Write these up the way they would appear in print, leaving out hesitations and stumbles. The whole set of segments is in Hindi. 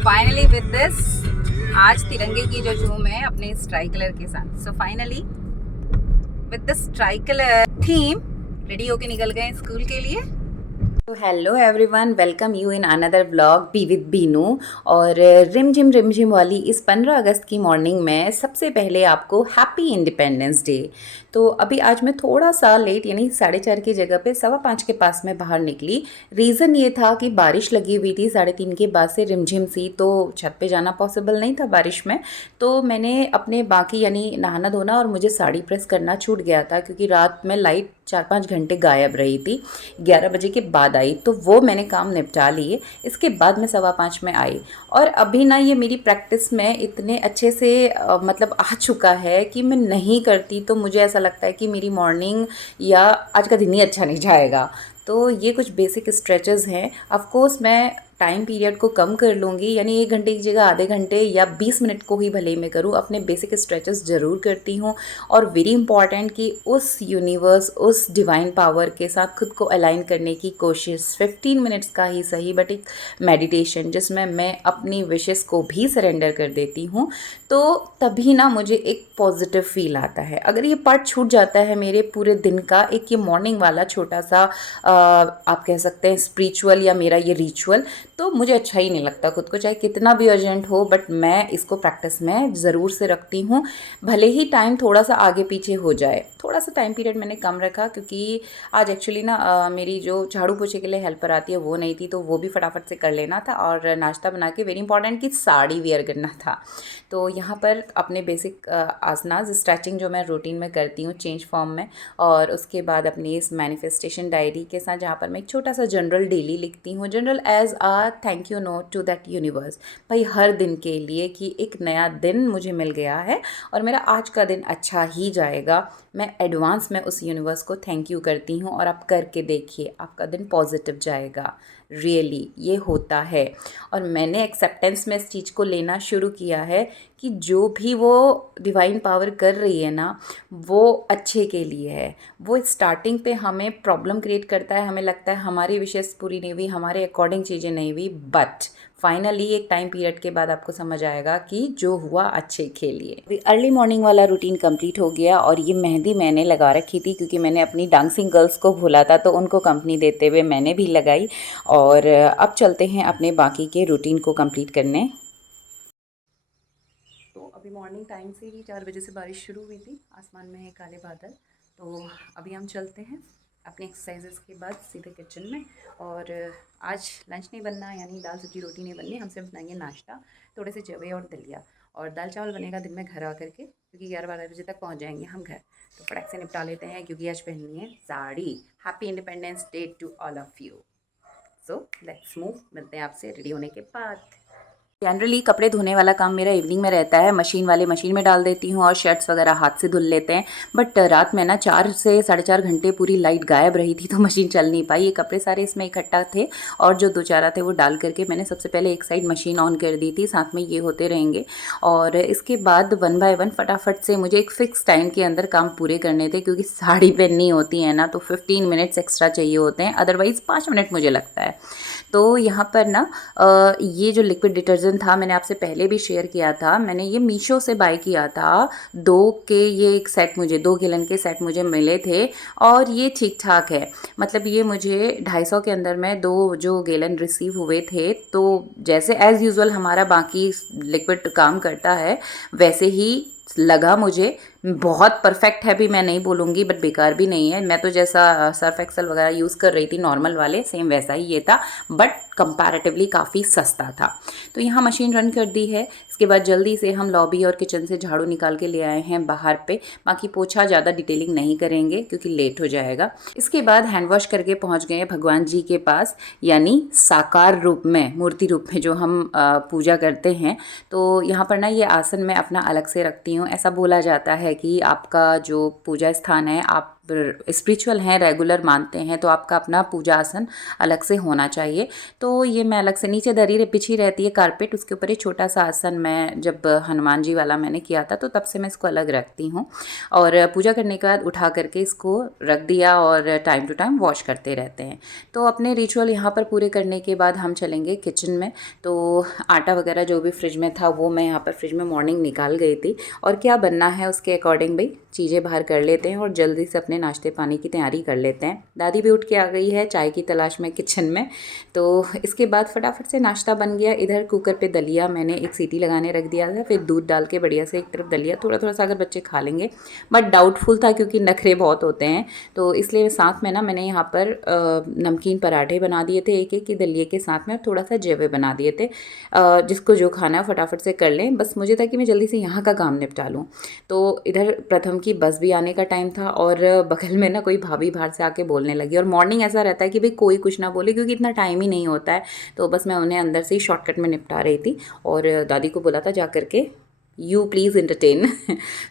फाइनली विद दिस आज तिरंगे की जो झूम है अपने स्ट्राई कलर के साथ। So finally with this try colour theme ready होके निकल गए स्कूल के लिए। तो hello everyone, welcome you in another vlog be with Binu. और रिमझिम वाली इस 15 अगस्त की मॉर्निंग में सबसे पहले आपको हैप्पी इंडिपेंडेंस डे। तो अभी आज मैं थोड़ा सा लेट यानी 4:30 की जगह पे 5:15 के पास में बाहर निकली। रीज़न ये था कि बारिश लगी हुई थी 3:30 के बाद से रिमझिम सी, तो छत पे जाना पॉसिबल नहीं था बारिश में। तो मैंने अपने बाकी यानी नहाना धोना और मुझे साड़ी प्रेस करना छूट गया था क्योंकि रात में लाइट 4-5 घंटे गायब रही थी, 11 बजे के बाद आई, तो वो मैंने काम निपटा लिए। इसके बाद मैं 5:15 में आई और अभी ना ये मेरी प्रैक्टिस में इतने अच्छे से मतलब आ चुका है कि मैं नहीं करती तो मुझे ऐसा लगता है कि मेरी मॉर्निंग या आज का दिन ही अच्छा नहीं जाएगा। तो ये कुछ बेसिक स्ट्रेचेस हैं। ऑफ कोर्स मैं टाइम पीरियड को कम कर लूँगी, यानी 1 घंटे की जगह आधे घंटे या 20 मिनट को ही भले ही मैं करूँ, अपने बेसिक स्ट्रेचेस ज़रूर करती हूँ। और वेरी इंपॉर्टेंट कि उस यूनिवर्स, उस डिवाइन पावर के साथ खुद को अलाइन करने की कोशिश, 15 मिनट्स का ही सही बट एक मेडिटेशन जिसमें मैं अपनी विशेस को भी सरेंडर कर देती हूँ, तो तभी ना मुझे एक पॉजिटिव फील आता है। अगर ये पार्ट छूट जाता है मेरे पूरे दिन का, एक ये मॉर्निंग वाला छोटा सा आप कह सकते हैं स्पिरिचुअल या मेरा ये रिचुअल, तो मुझे अच्छा ही नहीं लगता खुद को, चाहे कितना भी अर्जेंट हो, बट मैं इसको प्रैक्टिस में ज़रूर से रखती हूँ। भले ही टाइम थोड़ा सा आगे पीछे हो जाए, थोड़ा सा टाइम पीरियड मैंने कम रखा क्योंकि आज एक्चुअली ना मेरी जो झाड़ू पोछे के लिए हेल्पर आती है वो नहीं थी, तो वो भी फटाफट से कर लेना था और नाश्ता बना के वेरी इंपॉर्टेंट कि साड़ी वेयर करना था। तो यहाँ पर अपने बेसिक आसनास स्ट्रेचिंग जो मैं रूटीन में करती हूँ चेंज फॉर्म में, और उसके बाद अपनी इस मैनिफेस्टेशन डायरी के साथ जहाँ पर मैं एक छोटा सा जनरल डेली लिखती हूँ, journal as a thank you note to that universe, भाई हर दिन के लिए कि एक नया दिन मुझे मिल गया है और मेरा आज का दिन अच्छा ही जाएगा। मैं एडवांस में उस यूनिवर्स को थैंक यू करती हूँ और आप करके देखिए, आपका दिन पॉजिटिव जाएगा। रियली ये होता है। और मैंने एक्सेप्टेंस में इस चीज़ को लेना शुरू किया है कि जो भी वो डिवाइन पावर कर रही है ना, वो अच्छे के लिए है। वो स्टार्टिंग पे हमें प्रॉब्लम क्रिएट करता है, हमें लगता है हमारी विशेष पूरी नहीं हुई, हमारे अकॉर्डिंग चीज़ें नहीं हुई, बट फाइनली एक टाइम पीरियड के बाद आपको समझ आएगा कि जो हुआ अच्छे के लिए। अर्ली मॉर्निंग वाला रूटीन कंप्लीट हो गया और ये मेहंदी मैंने लगा रखी थी क्योंकि मैंने अपनी डांसिंग गर्ल्स को भूला था, तो उनको कंपनी देते हुए मैंने भी लगाई। और अब चलते हैं अपने बाकी के रूटीन को कंप्लीट करने। तो अभी मॉर्निंग टाइम से ही 4 बजे से बारिश शुरू हुई थी, आसमान में है काले बादल। तो अभी हम चलते हैं अपने एक्सरसाइजेस के बाद सीधे किचन में। और आज लंच नहीं बनना, यानी दाल सब्जी रोटी नहीं बननी, हम सिर्फ बनाएंगे नाश्ता, थोड़े से जवे और दलिया, और दाल चावल बनेगा दिन में घर आकर के, क्योंकि 11-12 बजे तक पहुंच जाएंगे हम घर। तो फटाक से निपटा लेते हैं क्योंकि आज पहननी है sari. Happy independence day to all of you. So let's move, मिलते हैं आपसे रेडी होने के बाद। जनरली कपड़े धोने वाला काम मेरा इवनिंग में रहता है, मशीन वाले मशीन में डाल देती हूँ और शर्ट्स वगैरह हाथ से धुल लेते हैं। बट रात में ना 4 से 4.5 घंटे पूरी लाइट गायब रही थी, तो मशीन चल नहीं पाई। ये कपड़े सारे इसमें इकट्ठा थे और जो 2-4 थे वो डाल करके मैंने सबसे पहले एक साइड मशीन ऑन कर दी थी, साथ में ये होते रहेंगे। और इसके बाद 1 बाय 1 फटाफट से मुझे एक फ़िक्स टाइम के अंदर काम पूरे करने थे, क्योंकि साड़ी पहननी होती है ना तो 15 मिनट्स एक्स्ट्रा चाहिए होते हैं, अदरवाइज़ 5 मिनट मुझे लगता है। तो यहाँ पर ना ये जो लिक्विड डिटर्जेंट था मैंने आपसे पहले भी शेयर किया था, मैंने ये मीशो से बाय किया था। 2 के ये एक सेट मुझे 2 गैलन के सेट मुझे मिले थे और ये ठीक ठाक है। मतलब ये मुझे 250 के अंदर में 2 जो गैलन रिसीव हुए थे। तो जैसे एज़ यूजुअल हमारा बाकी लिक्विड काम करता है वैसे ही लगा मुझे। बहुत परफेक्ट है भी मैं नहीं बोलूँगी, बट बेकार भी नहीं है। मैं तो जैसा सर्फ एक्सेल वगैरह यूज़ कर रही थी नॉर्मल वाले, सेम वैसा ही ये था, बट कंपैरेटिवली काफ़ी सस्ता था। तो यहाँ मशीन रन कर दी है। इसके बाद जल्दी से हम लॉबी और किचन से झाड़ू निकाल के ले आए हैं बाहर पे। बाकी पोछा ज़्यादा डिटेलिंग नहीं करेंगे क्योंकि लेट हो जाएगा। इसके बाद हैंड वॉश करके पहुँच गए भगवान जी के पास, यानी साकार रूप में, मूर्ति रूप में जो हम पूजा करते हैं। तो यहाँ पर ना ये आसन मैं अपना अलग से रखती हूँ। ऐसा बोला जाता है कि आपका जो पूजा स्थान है, आप स्पिरिचुअल हैं, रेगुलर मानते हैं, तो आपका अपना पूजा आसन अलग से होना चाहिए। तो ये मैं अलग से नीचे दरी बिछी रहती है कारपेट, उसके ऊपर एक छोटा सा आसन मैं जब हनुमान जी वाला मैंने किया था तो तब से मैं इसको अलग रखती हूँ। और पूजा करने के बाद उठा करके इसको रख दिया और टाइम टू टाइम वॉश करते रहते हैं। तो अपने रिचुअल यहाँ पर पूरे करने के बाद हम चलेंगे किचन में। तो आटा वगैरह जो भी फ्रिज में था वो मैं यहाँ पर फ्रिज में मॉर्निंग निकाल गई थी, और क्या बनना है उसके अकॉर्डिंग भाई चीज़ें बाहर कर लेते हैं और जल्दी से अपने नाश्ते पानी की तैयारी कर लेते हैं। दादी भी उठ के आ गई है चाय की तलाश में किचन में। तो इसके बाद फटाफट से नाश्ता बन गया। इधर कुकर पे दलिया मैंने एक सीटी लगाने रख दिया था, फिर दूध डाल के बढ़िया से एक तरफ दलिया, थोड़ा थोड़ा सा अगर बच्चे खा लेंगे, बट डाउटफुल था क्योंकि नखरे बहुत होते हैं। तो इसलिए साथ में ना मैंने यहाँ पर नमकीन पराठे बना दिए थे एक एक की दलिए के साथ में, थोड़ा सा जेवे बना दिए थे। जिसको जो खाना है फटाफट से कर लें, बस मुझे था कि मैं जल्दी से यहाँ का काम निपटा लूँ। तो इधर प्रथम की बस भी आने का टाइम था और बगल में ना कोई भाभी बाहर से आके बोलने लगी। और मॉर्निंग ऐसा रहता है कि भाई कोई कुछ ना बोले क्योंकि इतना टाइम ही नहीं होता है, तो बस मैं उन्हें अंदर से ही शॉर्टकट में निपटा रही थी और दादी को बोला था जा करके यू प्लीज़ एंटरटेन।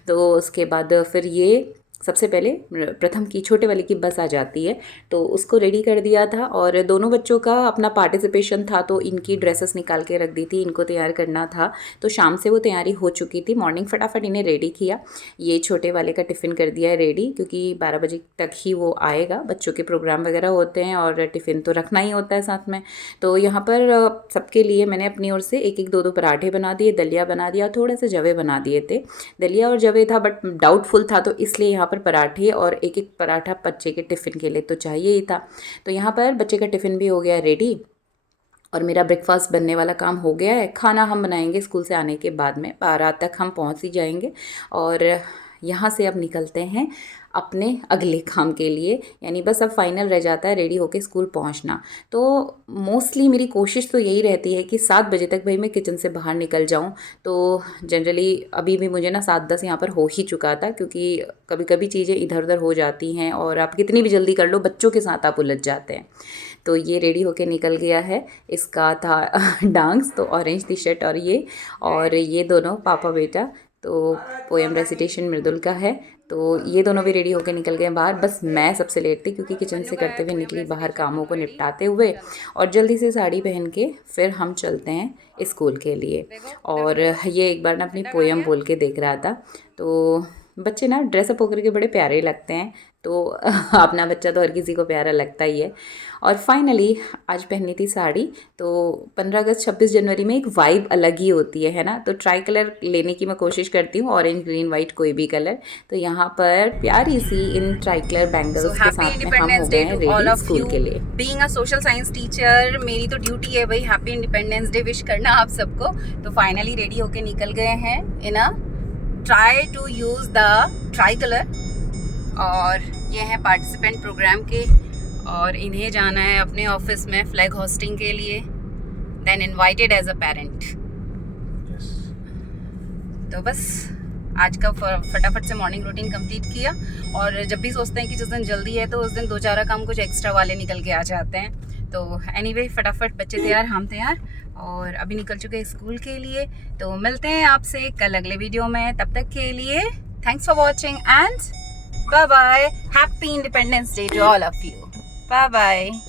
तो उसके बाद फिर ये सबसे पहले प्रथम की छोटे वाले की बस आ जाती है, तो उसको रेडी कर दिया था। और दोनों बच्चों का अपना पार्टिसिपेशन था, तो इनकी ड्रेसेस निकाल के रख दी थी, इनको तैयार करना था। तो शाम से वो तैयारी हो चुकी थी, मॉर्निंग फटाफट इन्हें रेडी किया। ये छोटे वाले का टिफ़िन कर दिया है रेडी, क्योंकि 12 बजे तक ही वो आएगा। बच्चों के प्रोग्राम वगैरह होते हैं और टिफ़िन तो रखना ही होता है साथ में। तो यहाँ पर सबके लिए मैंने अपनी ओर से एक एक दो पराठे बना दिए, दलिया बना दिया, थोड़े से जवे बना दिए थे। दलिया और जवे था बट डाउटफुल था, तो इसलिए यहाँ पर पराठे और एक एक पराठा बच्चे के टिफ़िन के लिए तो चाहिए ही था। तो यहाँ पर बच्चे का टिफ़िन भी हो गया रेडी और मेरा ब्रेकफास्ट बनने वाला काम हो गया है। खाना हम बनाएंगे स्कूल से आने के बाद में, 12 तक हम पहुँच ही जाएंगे। और यहाँ से अब निकलते हैं अपने अगले काम के लिए, यानी बस अब फाइनल रह जाता है रेडी होके स्कूल पहुँचना। तो मोस्टली मेरी कोशिश तो यही रहती है कि 7 बजे तक भाई मैं किचन से बाहर निकल जाऊँ। तो जनरली अभी भी मुझे ना 7:10 यहाँ पर हो ही चुका था, क्योंकि कभी कभी चीज़ें इधर उधर हो जाती हैं और आप कितनी भी जल्दी कर लो बच्चों के साथ आप उलझ जाते हैं। तो ये रेडी होके निकल गया है, इसका था डांस, तो ऑरेंज टी शर्ट और ये दोनों पापा बेटा। तो पोएम रेसिटेशन मृदुल का है। तो ये दोनों भी रेडी होकर निकल गए बाहर। बस मैं सबसे लेट थी क्योंकि किचन से करते हुए निकली बाहर कामों को निपटाते हुए, और जल्दी से साड़ी पहन के फिर हम चलते हैं स्कूल के लिए। और ये एक बार ना अपनी पोएम बोल के देख रहा था। तो बच्चे ना ड्रेसअप होकर के बड़े प्यारे लगते हैं, तो अपना बच्चा तो हर किसी को प्यारा लगता ही है। और फाइनली आज पहनी थी साड़ी। तो 15 अगस्त 26 जनवरी में एक वाइब अलग ही होती है ना। तो ट्राई कलर लेने की मैं कोशिश करती हूँ, ऑरेंज ग्रीन वाइट कोई भी कलर। तो यहाँ पर प्यारी सी इन ट्राई कलर बैंगल्स के साथ में हम हो गए हैं रेडी स्कूल के लिए। Being a social science teacher मेरी तो ड्यूटी है भाई हैप्पी इंडिपेंडेंस डे विश करना आप सबको। तो फाइनली रेडी होके निकल गए हैं in a try to use the try colour. और ये है पार्टिसिपेंट प्रोग्राम के, और इन्हें जाना है अपने ऑफिस में फ्लैग होस्टिंग के लिए, then invited as a parent. तो बस आज का फटाफट से मॉर्निंग रूटीन कंप्लीट किया। और जब भी सोचते हैं कि जिस दिन जल्दी है तो उस दिन 2-4 काम कुछ एक्स्ट्रा वाले निकल के आ जाते हैं। तो एनीवे फटाफट बच्चे तैयार, हम तैयार, और अभी निकल चुके हैं स्कूल के लिए। तो मिलते हैं आपसे कल अगले वीडियो में, तब तक के लिए thanks for watching and bye bye. Happy Independence Day to all of you. Bye bye.